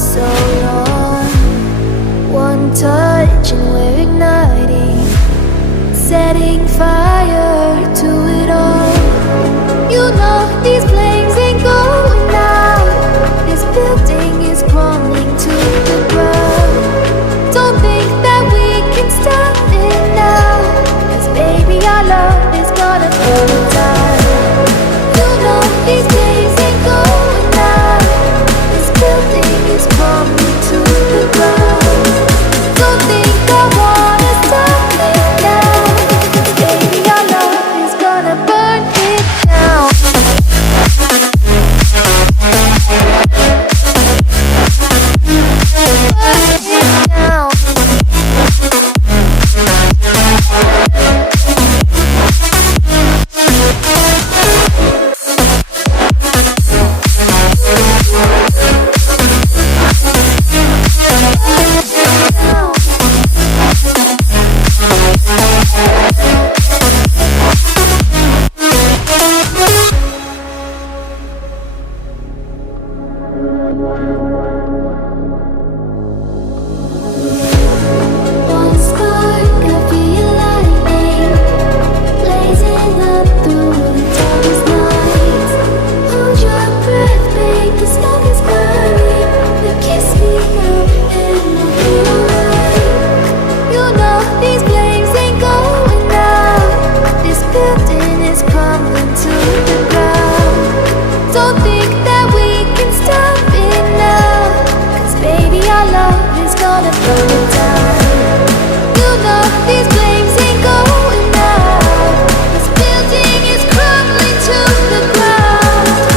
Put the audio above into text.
so long. One touch and we're igniting, setting fire to it all. You know these flames ain't going out. This building is crumbling to the ground. Don't think that we can stop it now, 'cause baby our love is gonna burn it down. You know these flames ain't going out. This building is crumbling